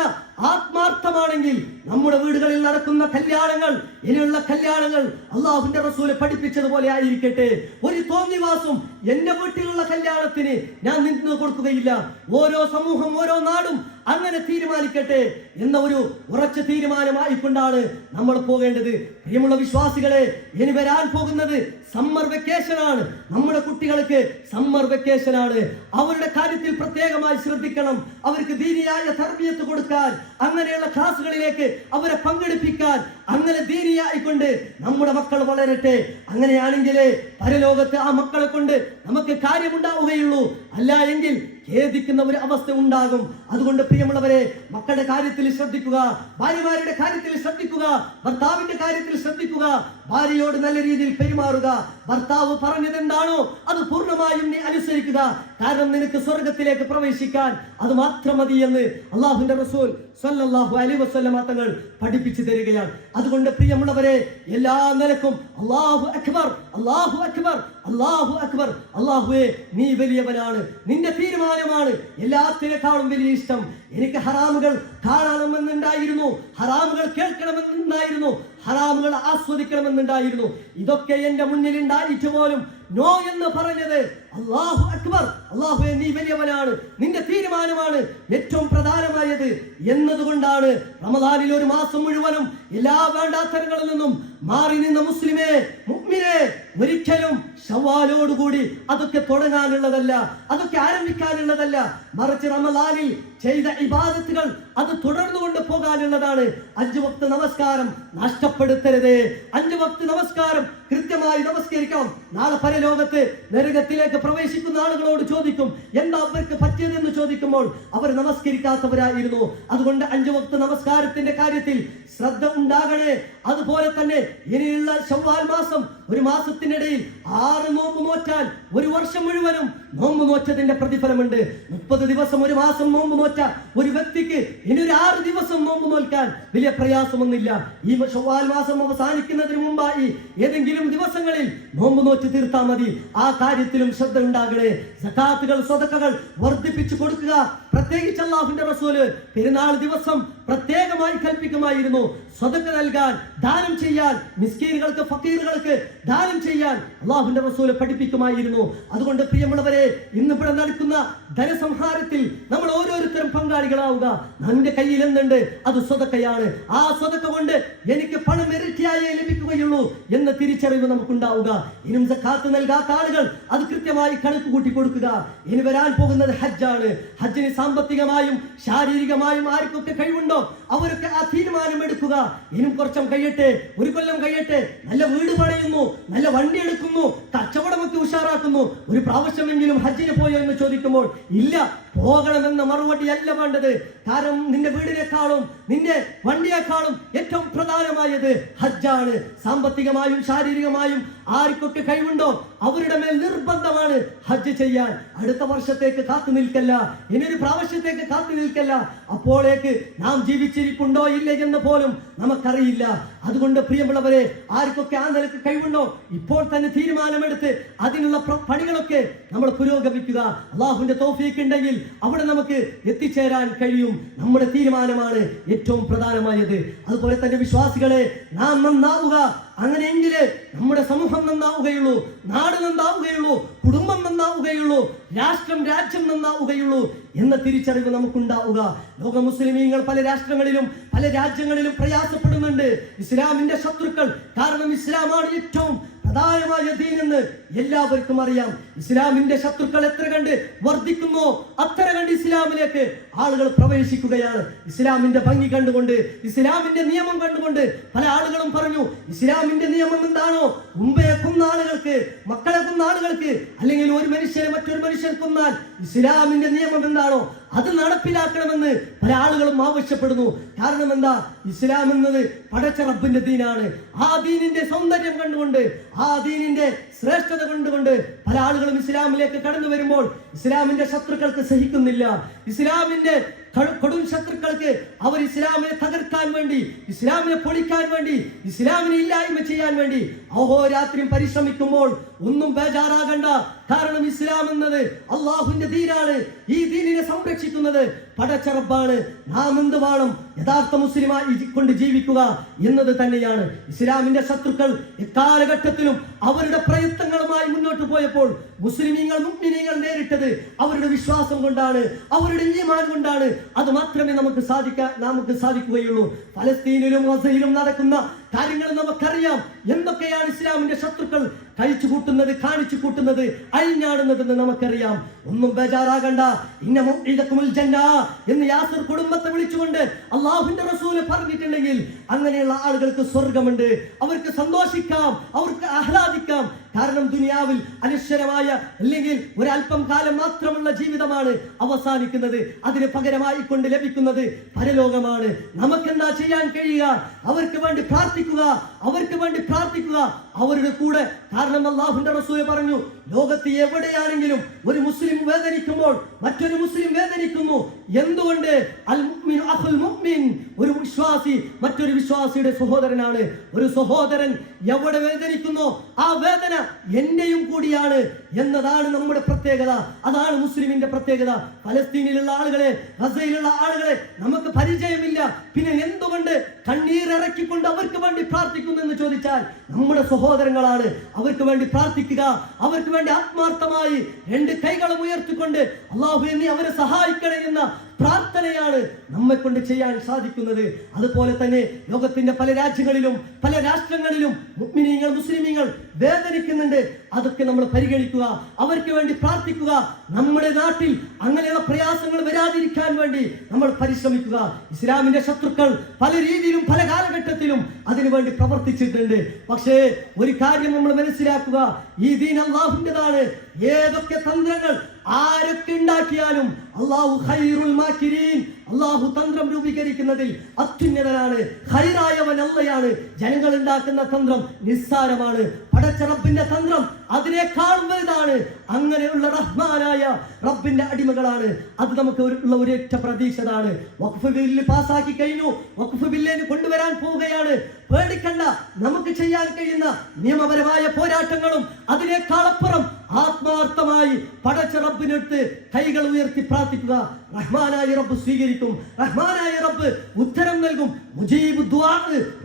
ആത്മാർത്ഥമാണെങ്കിൽ നമ്മുടെ വീടുകളിൽ നടക്കുന്ന കല്യാണങ്ങൾ, ഇനിയുള്ള കല്യാണങ്ങൾ അള്ളാഹുവിന്റെ റസൂല് പഠിപ്പിച്ചതുപോലെ ആയിരിക്കട്ടെ. ഒരു തോന്നിവാസം എന്റെ വീട്ടിലുള്ള കല്യാണത്തിന് ഞാൻ നിന്ന് കൊടുക്കുകയില്ല. ഓരോ സമൂഹം, ഓരോ നാടും അങ്ങനെ തീരുമാനിക്കട്ടെ എന്ന ഒരു ഉറച്ച തീരുമാനമായിക്കൊണ്ടാണ് നമ്മൾ പോകേണ്ടത്. പ്രിയമുള്ള വിശ്വാസികളെ, ഇനി വരാൻ പോകുന്നത് സമ്മർ വെക്കേഷൻ ആണ്. നമ്മുടെ കുട്ടികൾക്ക് സമ്മർ വെക്കേഷൻ ആണ്. അവരുടെ കാര്യത്തിൽ പ്രത്യേകമായി ശ്രദ്ധിക്കണം. അവർക്ക് ദീനിയായ തർബിയത്ത് കൊടുക്കാൻ, അങ്ങനെയുള്ള ക്ലാസുകളിലേക്ക് അവരെ പങ്കെടുപ്പിക്കാൻ, അങ്ങനെ ദീനിയായിക്കൊണ്ട് നമ്മുടെ മക്കൾ വളരട്ടെ. അങ്ങനെയാണെങ്കിൽ പരലോകത്ത് ആ മക്കളെ കൊണ്ട് നമുക്ക് കാര്യമുണ്ടാവുകയുള്ളൂ. അല്ല എങ്കിൽ ഖേദിക്കുന്ന ഒരു അവസ്ഥ ഉണ്ടാകും. അതുകൊണ്ട് പ്രിയമുള്ളവരെ, മക്കളുടെ കാര്യത്തിൽ ശ്രദ്ധിക്കുക, ഭാര്യമാരുടെ കാര്യത്തിൽ ശ്രദ്ധിക്കുക, ഭർത്താവിന്റെ കാര്യത്തിൽ ശ്രദ്ധിക്കുക. ഭാര്യയോട് നല്ല രീതിയിൽ പെരുമാറുക. ഭർത്താവ് പറഞ്ഞത് എന്താണോ അത് പൂർണ്ണമായും നീ അനുസരിക്കുക. കാരണം നിനക്ക് സ്വർഗത്തിലേക്ക് പ്രവേശിക്കാൻ അത് മാത്രം മതി എന്ന് അള്ളാഹുവിന്റെ റസൂൽ സ്വല്ലല്ലാഹു അലൈഹി വസല്ലം തങ്ങൾ പഠിപ്പിച്ചു തരികയാണ്. അതുകൊണ്ട് പ്രിയമുള്ളവരെ, എല്ലാ നിലക്കും അല്ലാഹു അക്ബർ, അല്ലാഹു അക്ബർ, അല്ലാഹു അക്ബർ. അല്ലാഹുവേ നീ വലിയവനാണ്, നിന്റെ തീരുമാനമാണ് എല്ലാത്തിനേക്കാളും വലിയ ഇഷ്ടം. എനിക്ക് ഹറാമുകൾ കാണണമെന്നുണ്ടായിരുന്നു, ഹറാമുകൾ കേൾക്കണമെന്നുണ്ടായിരുന്നു, ഹറാമുകൾ ആസ്വദിക്കണമെന്നുണ്ടായിരുന്നു. ഇതൊക്കെ എന്റെ മുന്നിൽ ഉണ്ടായിട്ട് പോലും നോ എന്ന് പറഞ്ഞത് അല്ലാഹു അക്ബർ, അല്ലാഹുവേ നീ വലിയവനാണ്, നിന്റെ തീരുമാനമാണ് ഏറ്റവും പ്രധാനമായത് എന്നതുകൊണ്ടാണ് റമദാനിൽ ഒരു മാസം മുഴുവനും എല്ലാ വേണ്ടാത്തരങ്ങളിൽ നിന്നും മാറി നിന്ന മുസ്ലിമേ, മുഅ്മിനേ, ഒരിക്കലും ശവ്വാലോടുകൂടി അതൊക്കെ തുടങ്ങാനുള്ളതല്ല, അതൊക്കെ ആരംഭിക്കാനുള്ളതല്ല. മറിച്ച് റമദാനിൽ ചെയ്ത ഇബാദത്തുകൾ അത് തുടർന്നു കൊണ്ട് പോകാനുള്ളതാണ്. 5 വക്ത് നമസ്കാരം നഷ്ടപ്പെടുത്തരുത്. 5 വക്ത് നമസ്കാരം കൃത്യമായി നമസ്കരിക്കണം. നാളെ പരലോകത്ത് നരകത്തിലേക്ക് പ്രവേശിക്കുന്ന ആളുകളോട് ചോദിക്കും, എന്താ അവർക്ക് പറ്റിയതെന്ന് ചോദിക്കുമ്പോൾ അവർ നമസ്കരിക്കാത്തവരായിരുന്നു. അതുകൊണ്ട് 5 വക്ത് നമസ്കാരത്തിന്റെ കാര്യത്തിൽ ശ്രദ്ധ ഉണ്ടാകണേ. അതുപോലെ തന്നെ ഇനിയുള്ള ശവ്വാൽ മാസം, ഒരു മാസത്തിനിടയിൽ 6 നോമ്പ് നോറ്റാൽ ഒരു വർഷം മുഴുവനും നോമ്പ് നോറ്റതിന്റെ പ്രതിഫലമുണ്ട്. 30 ദിവസം ഒരു മാസം നോമ്പ് നോറ്റ ഒരു വ്യക്തിക്ക് ഇനി ഒരു 6 ദിവസം നോമ്പ് നോൽക്കാൻ വലിയ പ്രയാസമൊന്നുമില്ല. ഈ ശവ്വാൽ മാസം അവസാനിക്കുന്നതിന് മുമ്പായി ഏതെങ്കിലും ദിവസങ്ങളിൽ നോമ്പ് നോറ്റ് തീർത്താൽ മതി. ആ കാര്യത്തിലും ശ്രദ്ധ ഉണ്ടാകണേ. സകാത്തുകൾ, സ്വതക്കകൾ വർദ്ധിപ്പിച്ചു കൊടുക്കുക. പ്രത്യേകിച്ച് അല്ലാഹുവിന്റെ റസൂല് പെരുന്നാൾ ദിവസം പ്രത്യേകമായി കൽപ്പിക്കുമായിരുന്നു സ്വതക്ക നൽകാൻ, ദാനം ചെയ്യാൻ, മിസ്കീനുകൾക്ക്, ഫക്കീറുകൾക്ക് ദാനം ചെയ്യാൻ അല്ലാഹുവിന്റെ റസൂല് പഠിപ്പിക്കുമായിരുന്നു. അതുകൊണ്ട് പ്രിയമുള്ളവരെ, ഇന്നിവിടെ നടക്കുന്ന ധനസംഹാരത്തിൽ നമ്മൾ ഓരോരുത്തരും പങ്കാളികളാവുക. നമ്മുടെ കയ്യിൽ എന്തുണ്ട് അത് സ്വതക്കയാണ്. ആ സ്വതക്ക കൊണ്ട് എനിക്ക് പണം ഇരട്ടിയായേ ലഭിക്കുകയുള്ളൂ എന്ന തിരിച്ചറിവ് നമുക്കുണ്ടാവുക. ഇനിയും സക്കാത്ത് നൽകാത്ത ആളുകൾ അത് കൃത്യമായി കണക്ക് കൂട്ടി കൊടുക്കുക. ഇനി വരാൻ പോകുന്നത് ഹജ്ജാണ്. ഹജ്ജിന് സാമ്പത്തികമായും ശാരീരികമായും ആർക്കൊക്കെ കഴിവുണ്ടോ അവരൊക്കെ ആ തീരുമാനം എടുക്കുക. ഇനിയും കുറച്ചും കഴിയട്ടെ, ഒരു കൊല്ലം കഴിയട്ടെ. നല്ല വീട് പണിയുന്നു, നല്ല വണ്ടി എടുക്കുന്നു, കച്ചവടമൊക്കെ ഉഷാറാക്കുന്നു. ഒരു പ്രാവശ്യമെങ്കിലും ഹജ്ജിന് പോയോ എന്ന് ചോദിക്കുമ്പോൾ ഇല്ല, പോകണമെന്ന മറുപടി അല്ല വേണ്ടത്. കാരണം നിന്റെ വീടിനേക്കാളും നിന്റെ വണ്ടിയേക്കാളും ഏറ്റവും പ്രധാനമായത് ഹജ്ജാണ്. സാമ്പത്തികമായും ശാരീരികമായും ആർക്കൊക്കെ കഴിവുണ്ടോ അവരുടെ മേൽ നിർബന്ധമാണ് ഹജ്ജ് ചെയ്യാൻ. അടുത്ത വർഷത്തേക്ക് കാത്തു നിൽക്കല്ല, ഇനിയൊരു പ്രാവശ്യത്തേക്ക് കാത്തു നിൽക്കല്ല. അപ്പോഴേക്ക് നാം ജീവിച്ചിരിപ്പുണ്ടോ ഇല്ലേ എന്ന് പോലും നമുക്കറിയില്ല. അതുകൊണ്ട് പ്രിയമുള്ളവരെ, ആർക്കൊക്കെ ആ നിലക്ക് കഴിവുണ്ടോ ഇപ്പോൾ തന്നെ തീരുമാനമെടുത്ത് അതിനുള്ള പണികളൊക്കെ നമ്മൾ പുരോഗമിക്കുക. അല്ലാഹുവിന്റെ തൗഫീഖ് ഉണ്ടെങ്കിൽ അവിടെ നമുക്ക് എത്തിച്ചേരാൻ കഴിയും. നമ്മുടെ തീരുമാനമാണ് ഏറ്റവും പ്രധാനമായത്. അതുപോലെ തന്നെ വിശ്വാസികളെ, നാം നന്നാവുക. അങ്ങനെയെങ്കിലേ നമ്മുടെ സമൂഹം നന്നാവുകയുള്ളൂ, നാട് നന്നാവുകയുള്ളൂ, കുടുംബം നന്നാവുകയുള്ളൂ, രാഷ്ട്രം, രാജ്യം നന്നാവുകയുള്ളൂ എന്ന തിരിച്ചറിവ് നമുക്കുണ്ടാവുക. ലോക മുസ്ലിമീങ്ങൾ പല രാഷ്ട്രങ്ങളിലും പല രാജ്യങ്ങളിലും പ്രയാസപ്പെടുന്നുണ്ട്. ഇസ്ലാമിന്റെ ശത്രുക്കൾ. കാരണം ഇസ്ലാമാണ് ഏറ്റവും പ്രധാനമായ ദീനെന്ന് എല്ലാവർക്കും അറിയാം. ഇസ്ലാമിന്റെ ശത്രുക്കൾ എത്ര കണ്ട് വർദ്ധിക്കുന്നോ അത്ര കണ്ട് ഇസ്ലാമിലേക്ക് ആളുകൾ പ്രവേശിക്കുകയാണ്. ഇസ്ലാമിന്റെ ഭംഗി കണ്ടുകൊണ്ട്, ഇസ്ലാമിന്റെ നിയമം കണ്ടുകൊണ്ട് പല ആളുകളും പറഞ്ഞു, ഇസ്ലാമിന്റെ നിയമം എന്താണോ, മുമ്പേ കൊന്ന ആളുകൾക്ക്, മക്കളെ കൊന്ന ആളുകൾക്ക്, അല്ലെങ്കിൽ ഒരു മനുഷ്യനെ മറ്റൊരു മനുഷ്യൻ കൊന്നാൽ ഇസ്ലാമിന്റെ നിയമം എന്താണോ അത് നടപ്പിലാക്കണമെന്ന് പല ആളുകളും ആവശ്യപ്പെടുന്നു. കാരണം എന്താ? ഇസ്ലാം എന്നത് പടച്ച റബ്ബിന്റെ ദീനാണ്. ആ ദീനിന്റെ സൗന്ദര്യം കണ്ടുകൊണ്ട്, ആ ദീനിന്റെ ശ്രേഷ്ഠത കണ്ടുകൊണ്ട് പല ആളുകളും ഇസ്ലാമിലേക്ക് കടന്നു വരുമ്പോൾ ഇസ്ലാമിന്റെ ശത്രുക്കൾക്ക് സഹിക്കുന്നില്ല. ഇസ്ലാമിന്റെ കൊടും ശത്രുക്കൾക്ക് അവർ ഇസ്ലാമിനെ തകർക്കാൻ വേണ്ടി, ഇസ്ലാമിനെ പൊളിക്കാൻ വേണ്ടി, ഇസ്ലാമിനെ ഇല്ലായ്മ ചെയ്യാൻ വേണ്ടി അഹോരാത്രിയും പരിശ്രമിക്കുമ്പോൾ ഒന്നും ബേജാറാകണ്ട. കാരണം ഇസ്ലാം എന്നത് അള്ളാഹുവിന്റെ ദീനാണ്. ഈ ദീനിനെ സംരക്ഷിക്കുന്നത് പടച്ച റബ്ബാണ്. നാം എന്ത് വേണം? യഥാർത്ഥ മുസ്ലിമായി കൊണ്ട് ജീവിക്കുക എന്നത് തന്നെയാണ്. ഇസ്ലാമിന്റെ ശത്രുക്കൾ എക്കാലഘട്ടത്തിലും അവരുടെ പ്രയത്നങ്ങളുമായി മുന്നോട്ട് പോയപ്പോൾ മുസ്ലിമീങ്ങൾ മുഅ്മിനീങ്ങൾ നേരിട്ടത് അവരുടെ വിശ്വാസം കൊണ്ടാണ്, അവരുടെ ഈമാൻ കൊണ്ടാണ്. അത് മാത്രമേ നമുക്ക് സാധിക്കുകയുള്ളൂ. ഫലസ്തീനിലും ഗസയിലും നടക്കുന്ന കാര്യങ്ങൾ നമുക്കറിയാം. എന്തൊക്കെയാണ് ഇസ്ലാമിന്റെ ശത്രുക്കൾ കഴിച്ചു കൂട്ടുന്നത്, കാണിച്ചു കൂട്ടുന്നത്, അഴിഞ്ഞാടുന്നതെന്ന് നമുക്കറിയാം. ഒന്നും ബേജാറാകണ്ട. ഇന്ന മുഅ്ഇദകുൽ ജന്ന എന്ന് യാസിർ കുടുംബത്തെ വിളിച്ചുകൊണ്ട് അല്ലാഹുവിന്റെ റസൂൽ പറഞ്ഞിട്ടുണ്ടെങ്കിൽ അങ്ങനെയുള്ള ആളുകൾക്ക് സ്വർഗമുണ്ട്. അവർക്ക് സന്തോഷിക്കാം, അവർക്ക് ആഹ്ലാദിക്കാം. കാരണം ദുനിയാവിൽ അനശ്വരമായ അല്ലെങ്കിൽ ഒരല്പം കാലം മാത്രമുള്ള ജീവിതമാണ് അവസാനിക്കുന്നത്. അതിന് പകരമായി കൊണ്ട് ലഭിക്കുന്നത് പരലോകമാണ്. നമുക്കെന്താ ചെയ്യാൻ കഴിയുക? അവർക്ക് വേണ്ടി പ്രാർത്ഥിക്കുക, അവർക്ക് വേണ്ടി പ്രാർത്ഥിക്കുക, അവരുടെ കൂടെ. കാരണം അല്ലാഹുവിന്റെ റസൂൽ പറഞ്ഞു, ലോകത്ത് എവിടെയാണെങ്കിലും ഒരു മുസ്ലിം വേദനിക്കുമ്പോൾ മറ്റൊരു മുസ്ലിം വേദനിക്കുന്നു. എന്തുകൊണ്ട്? അൽ മുഅ്മിനു അഖുൽ മുഅ്മിൻ. ഒരു വിശ്വാസി മറ്റൊരു വിശ്വാസിയുടെ സഹോദരനാണ്. ഒരു സഹോദരൻ എവിടെ വേദനിക്കുന്നോ ആ വേദന എന്റെയും കൂടിയാണ് എന്നതാണ് നമ്മുടെ പ്രത്യേകത. അതാണ് മുസ്ലിമിന്റെ പ്രത്യേകത. ഫലസ്തീനിലുള്ള ആളുകളെ, ഗസയിലുള്ള ആളുകളെ നമുക്ക് പരിചയമില്ല. പിന്നെ എന്തുകൊണ്ട് കണ്ണീരിറക്കിക്കൊണ്ട് അവർക്ക് വേണ്ടി പ്രാർത്ഥിക്കുന്നു എന്ന് ചോദിച്ചാൽ നമ്മുടെ സഹോദരങ്ങളാണ്. അവർക്ക് വേണ്ടി പ്രാർത്ഥിക്കുക, അവർക്ക് വേണ്ടി ആത്മാർത്ഥമായി രണ്ട് കൈകളും ഉയർത്തിക്കൊണ്ട് അല്ലാഹുവേ നീ അവരെ സഹായിക്കണേ എന്ന പ്രാർത്ഥനയാണ് നമ്മെ കൊണ്ട് ചെയ്യാൻ സാധിക്കുന്നത്. അതുപോലെ തന്നെ ലോകത്തിന്റെ പല രാജ്യങ്ങളിലും പല രാഷ്ട്രങ്ങളിലും മുഅ്മിനീങ്ങൾ, മുസ്ലിമീങ്ങൾ വേദനിക്കുന്നുണ്ട്. അതൊക്കെ നമ്മൾ പരിഗണിക്കുക, അവർക്ക് വേണ്ടി പ്രാർത്ഥിക്കുക. നമ്മുടെ നാട്ടിൽ അങ്ങനെയുള്ള പ്രയാസങ്ങൾ വരാതിരിക്കാൻ വേണ്ടി നമ്മൾ പരിശ്രമിക്കുക. ഇസ്ലാമിന്റെ ശത്രുക്കൾ പല രീതിയിലും പല കാലഘട്ടത്തിലും അതിനുവേണ്ടി പ്രവർത്തിച്ചിട്ടുണ്ട്. പക്ഷേ ഒരു കാര്യം നമ്മൾ മനസ്സിലാക്കുക, ഈ ദീൻ അല്ലാഹുവിൻ്റെതാണ്. ഏതൊക്കെ തന്ത്രങ്ങൾ ആരൊക്കെ ഉണ്ടാക്കിയാലും അല്ലാഹു ഖൈറുൽ മാകിരീൻ, അല്ലാഹു തന്ത്രം രൂപീകരിക്കുന്നതിൽ അത്യുന്നതനാണ്. ഖൈറായവൻ അല്ലാഹുവാണ്. ജനങ്ങൾ ഉണ്ടാക്കുന്ന തന്ത്രം നിസ്സാരമാണ്. പടച്ച റബ്ബിന്റെ തന്ത്രം അതിനേക്കാളും വലുതാണ്. അങ്ങനെയുള്ള റഹ്മാനായ റബ്ബിന്റെ അടിമകളാണ്. അത് നമുക്ക് ഉള്ള ഒരൊറ്റ പ്രതീക്ഷതാണ്. വഖഫ് ബില്ല് പാസ്സാക്കി കഴിഞ്ഞു, വഖഫ് ബില്ലിന് കൊണ്ടുവരാൻ പോവുകയാണ്. പേടിക്കണ്ട. നമുക്ക് ചെയ്യാൻ കഴിയുന്ന നിയമപരമായ പോരാട്ടങ്ങളും അതിനേക്കാളപ്പുറം ആത്മാർത്ഥമായി പടച്ച റബ്ബിനടുത്ത് കൈകൾ ഉയർത്തി പ്രാർത്ഥിക്കുക. റഹ്മാനായ റബ്ബ് സ്വീകരിക്കും, റഹ്മാനായ റബ്ബ് ഉത്തരം നൽകും. മുജീബു ദുആ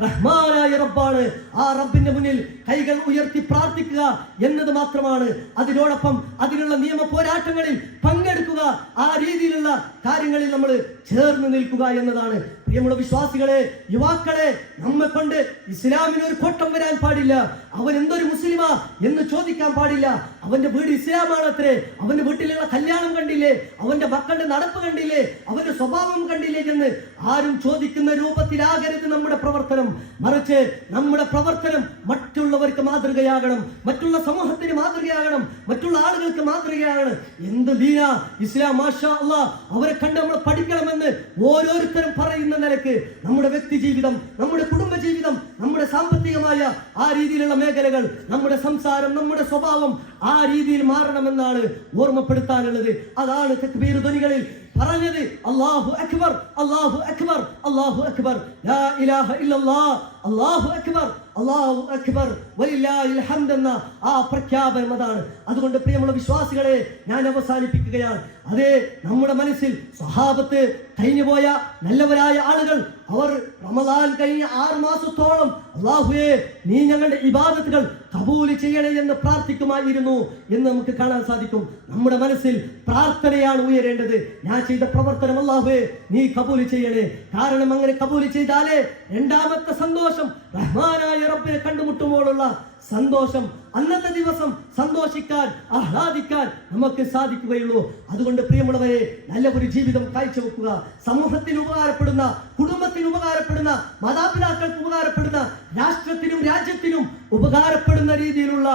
റഹ്മാനായ റബ്ബാണ്. ആ റബ്ബിന്റെ മുന്നിൽ കൈകൾ ഉയർത്തി പ്രാർത്ഥിക്കുക എന്നത് മാത്രമാണ്. അതിനോടൊപ്പം അതിനുള്ള നിയമ പോരാട്ടങ്ങളിൽ പങ്കെടുക്കുക, ആ രീതിയിലുള്ള കാര്യങ്ങളിൽ നമ്മൾ ചേർന്ന് നിൽക്കുക എന്നതാണ്. പ്രിയമുള്ള വിശ്വാസികളെ, യുവാക്കളെ, നമ്മെ കൊണ്ട് ഇസ്ലാമിന് ഒരു കോട്ടം വരാൻ പാടില്ല. അവൻ എന്തൊരു മുസ്ലിമാ എന്ന് ചോദിക്കാൻ പാടില്ല. അവന്റെ വീട് ഇസ്ലാമാണത്രേ, അവന്റെ വീട്ടിലുള്ള കല്യാണം കണ്ടില്ലേ, അവന്റെ മക്കളുടെ നടപ്പ് കണ്ടില്ലേ, അവന്റെ സ്വഭാവം കണ്ടില്ലേ എന്ന് ആരും ചോദിക്കുന്ന രൂപത്തിലാകരുത് നമ്മുടെ പ്രവർത്തനം. മറിച്ച് നമ്മുടെ പ്രവർത്തനം മറ്റുള്ളവർക്ക് മാതൃകയാകണം, മറ്റുള്ള സമൂഹത്തിന് മാതൃകയാകണം, മറ്റുള്ള ആളുകൾക്ക് മാതൃകയാകണം. എന്ത് ദീന ഇസ്ലാം, മാഷാ അല്ലാഹ്, അവരെ കണ്ട് നമ്മൾ പഠിക്കണമെന്ന് ഓരോരുത്തരും പറയുന്ന നിലക്ക് നമ്മുടെ വ്യക്തി ജീവിതം, നമ്മുടെ കുടുംബ ജീവിതം, നമ്മുടെ സാമ്പത്തികമായ ആ രീതിയിലുള്ള മേഖലകൾ, നമ്മുടെ സംസാരം, നമ്മുടെ സ്വഭാവം ആ രീതിയിൽ മാറണമെന്നാണ് ഓർമ്മപ്പെടുത്താനുള്ളത്. അതാണ് തക്ബീർ ധ്വനികളിൽ പറഞ്ഞത്. അല്ലാഹു അക്ബർ, അല്ലാഹു അക്ബർ, അല്ലാഹു അക്ബർ, ലാ ഇലാഹ ഇല്ലല്ലാഹ്, അല്ലാഹു അക്ബർ, അല്ലാഹു അക്ബർ, വലില്ലാഹിൽ ഹംദ് എന്ന ആ പ്രഖ്യാപനം അതാണ്. അതുകൊണ്ട് പ്രിയമുള്ള വിശ്വാസികളെ, ഞാൻ അവസാനിപ്പിക്കുകയാണ്. അതേ, നമ്മുടെ മനസ്സിൽ സ്വഹാബത്ത്, കഴിഞ്ഞുപോയ നല്ലവരായ ആളുകൾ, അവർ റമദാൻ കഴിഞ്ഞ 6 മാസത്തോളം അല്ലാഹുവേ നീ ഞങ്ങളുടെ ഇബാദത്തുകൾ കബൂൽ ചെയ്യണേ എന്ന് പ്രാർത്ഥിക്കുമായിരുന്നു എന്ന് നമുക്ക് കാണാൻ സാധിക്കും. നമ്മുടെ മനസ്സിൽ പ്രാർത്ഥനയാണ് ഉയരേണ്ടത്. ഞാൻ ചെയ്ത പ്രവർത്തനം അല്ലാഹുവേ നീ കബൂൽ ചെയ്യണേ. കാരണം അങ്ങനെ കബൂൽ ചെയ്താലേ രണ്ടാമത്തെ സന്തോഷം റഹ്മാനായ റബ്ബിനെ കണ്ടുമുട്ടുമ്പോഴുള്ള സന്തോഷം, അന്നത്തെ ദിവസം സന്തോഷിക്കാൻ, ആഹ്ലാദിക്കാൻ നമുക്ക് സാധിക്കുകയുള്ളൂ. അതുകൊണ്ട് പ്രിയമുള്ളവരെ, നല്ല ഒരു ജീവിതം കാഴ്ചവെക്കുക. സമൂഹത്തിന് ഉപകാരപ്പെടുന്ന, കുടുംബത്തിന് ഉപകാരപ്പെടുന്ന, മാതാപിതാക്കൾക്ക് ഉപകാരപ്പെടുന്ന, രാഷ്ട്രത്തിനും രാജ്യത്തിനും ഉപകാരപ്പെടുന്ന രീതിയിലുള്ള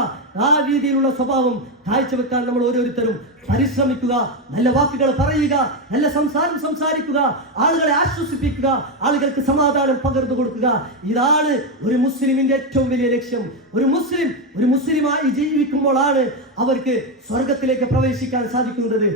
ആ രീതിയിലുള്ള സ്വഭാവം കാഴ്ചവെക്കാൻ നമ്മൾ ഓരോരുത്തരും പരിശ്രമിക്കുക. നല്ല വാക്കുകൾ പറയുക, നല്ല സംസാരം സംസാരിക്കുക, ആളുകളെ ആശ്വസിപ്പിക്കുക, ആളുകൾക്ക് സമാധാനം പകർന്നു കൊടുക്കുക. ഇതാണ് ഒരു മുസ്ലിമിന്റെ ഏറ്റവും വലിയ ലക്ഷ്യം. ഒരു മുസ്ലിമായി ജീവിക്കുമ്പോഴാണ് അവർക്ക് സ്വർഗത്തിലേക്ക് പ്രവേശിക്കാൻ സാധിക്കുന്നത്.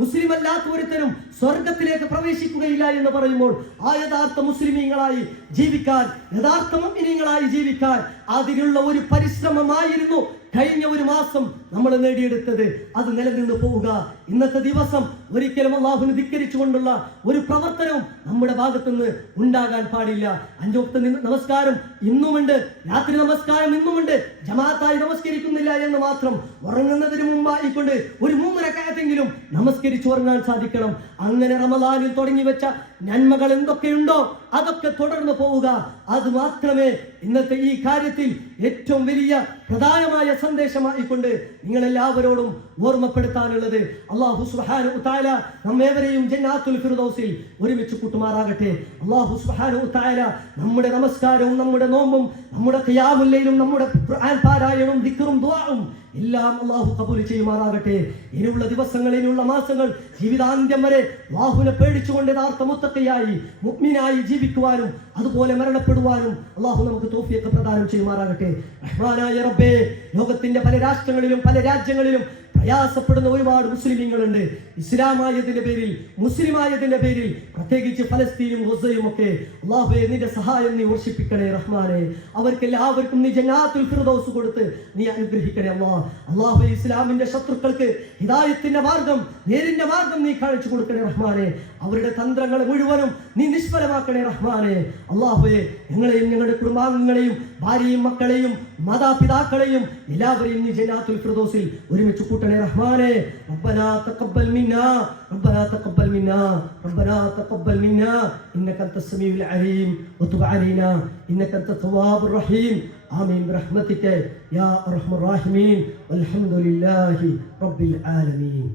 മുസ്ലിം അല്ലാത്ത ഒരുത്തരും സ്വർഗത്തിലേക്ക് പ്രവേശിക്കുകയില്ല എന്ന് പറയുമ്പോൾ ആ യഥാർത്ഥ മുസ്ലിമീങ്ങളായി ജീവിക്കാൻ, യഥാർത്ഥ മുഅ്മിനീങ്ങളായി ജീവിക്കാൻ അതിനുള്ള ഒരു പരിശ്രമമായിരുന്നു കഴിഞ്ഞ ഒരു മാസം നമ്മൾ നേടിയെടുത്തത്. അത് നിലനിന്ന് പോവുക. ഇന്നത്തെ ദിവസം ഒരിക്കലും അല്ലാഹുവിനെ ധിക്കരിച്ചുകൊണ്ടുള്ള ഒരു പ്രവർത്തനവും നമ്മുടെ ഭാഗത്തുനിന്ന് ഉണ്ടാകാൻ പാടില്ല. 5 വക്ത് നമസ്കാരം ഇന്നുമുണ്ട്, രാത്രി നമസ്കാരം ഇന്നുമുണ്ട്. ജമാഅത്തായി നമസ്കരിക്കുന്നില്ല എന്ന് മാത്രം. ഉറങ്ങുന്നതിന് മുമ്പായിക്കൊണ്ട് ഒരു 3 റക്അത്തെങ്കിലും നമസ്കരിച്ചു ഉറങ്ങാൻ സാധിക്കണം. അങ്ങനെ റമദാനിൽ തുടങ്ങി വെച്ച നന്മകൾ എന്തൊക്കെയുണ്ടോ അതൊക്കെ തുടർന്ന് പോവുക. അത് മാത്രമേ ഇന്നത്തെ ഈ കാര്യത്തിൽ ഏറ്റവും വലിയ പ്രധാനമായ സന്ദേശമായിക്കൊണ്ട് നിങ്ങളെല്ലാവരോടും ഓർമ്മപ്പെടുത്താനുള്ളത്. അല്ലാഹു സുബ്ഹാനഹു വ തആല നമ്മേവരെയും ജന്നാത്തുൽ ഫിർദൗസിൽ ഒരുമിച്ച് കൂട്ടുമാറാകട്ടെ. അല്ലാഹു സുബ്ഹാനഹു വ തആല നമ്മുടെ നമസ്കാരവും നമ്മുടെ നോമ്പും നമ്മുടെ ഖിയാമുൽ ലൈലും നമ്മുടെ ഖുർആൻ പാരായണവും ദിക്റും ദുആവും എല്ലാം അല്ലാഹു ഖബൂൽ ചെയ്യുമാറാകട്ടെ. ഇനിയുള്ള ദിവസങ്ങൾ, ഇനിയുള്ള മാസങ്ങൾ ജീവിതാന്ത്യം വരെ അല്ലാഹുവിനെ പേടിച്ചുകൊണ്ട് യഥാർത്ഥ മുത്തഖിയായി മുഅ്മിനായി ജീവിക്കുവാനും അതുപോലെ മരണപ്പെടുവാനും അല്ലാഹു നമുക്ക് തൗഫീഖ് പ്രദാനം ചെയ്യുമാറാകട്ടെ. റഹ്മാനായ റബ്ബേ, ലോകത്തിന്റെ പല രാഷ്ട്രങ്ങളിലും പല രാജ്യങ്ങളിലും പ്രയാസപ്പെടുന്ന ഒരുപാട് മുസ്ലിമീങ്ങളുണ്ട്. ഇസ്ലാമായതിന്റെ പേരിൽ, മുസ്ലിമായതിന്റെ പേരിൽ, പ്രത്യേകിച്ച് ഫലസ്തീനും ഗസയും ഒക്കെ അല്ലാഹുവേ നിന്റെ സഹായം നീ വർഷിപ്പിക്കണേ റഹ്മാനെ. അവർക്കെല്ലാവർക്കും നീ ജന്നാത്തുൽ ഫിർദൗസ് കൊടുത്ത് നീ അനുഗ്രഹിക്കണേ അല്ലാഹുവേ. ഇസ്ലാമിന്റെ ശത്രുക്കൾക്ക് ഹിദായത്തിന്റെ മാർഗം, നേരിന്റെ മാർഗം നീ കാണിച്ചു കൊടുക്കണേ റഹ്മാനെ. അവരുടെ തന്ത്രങ്ങളെ മുഴുവനും നീ നിഷ്ഫലമാക്കണേ റഹ്മാനെ. അല്ലാഹുവേ, ഞങ്ങളെയും ഞങ്ങളുടെ കുടുംബാംഗങ്ങളെയും ഭാര്യയും മക്കളെയും മാതാപിതാക്കളെയും എല്ലാവരെയും നീ ജന്നാത്തുൽ ഫിർദൗസിൽ ഒരുമിച്ച് കൂട്ടണേ റഹ്മാനെ. റബ്ബനാ തഖബ്ബൽ മിന്നാ റബ്ബനാ തഖബ്ബൽ മിന്നാ റബ്ബനാ തഖബ്ബൽ മിന്നാ ഇന്നക അൻതസ് സമീഉൽ അലീം വതുബ് അലൈനാ ഇന്നക അൻതത് തവ്വാബുർ റഹീം. ആമീൻ ബിറഹ്മതിക യാ അർഹമർ റഹീമീൻ വൽഹംദുലില്ലാഹി റബ്ബിൽ ആലമീൻ.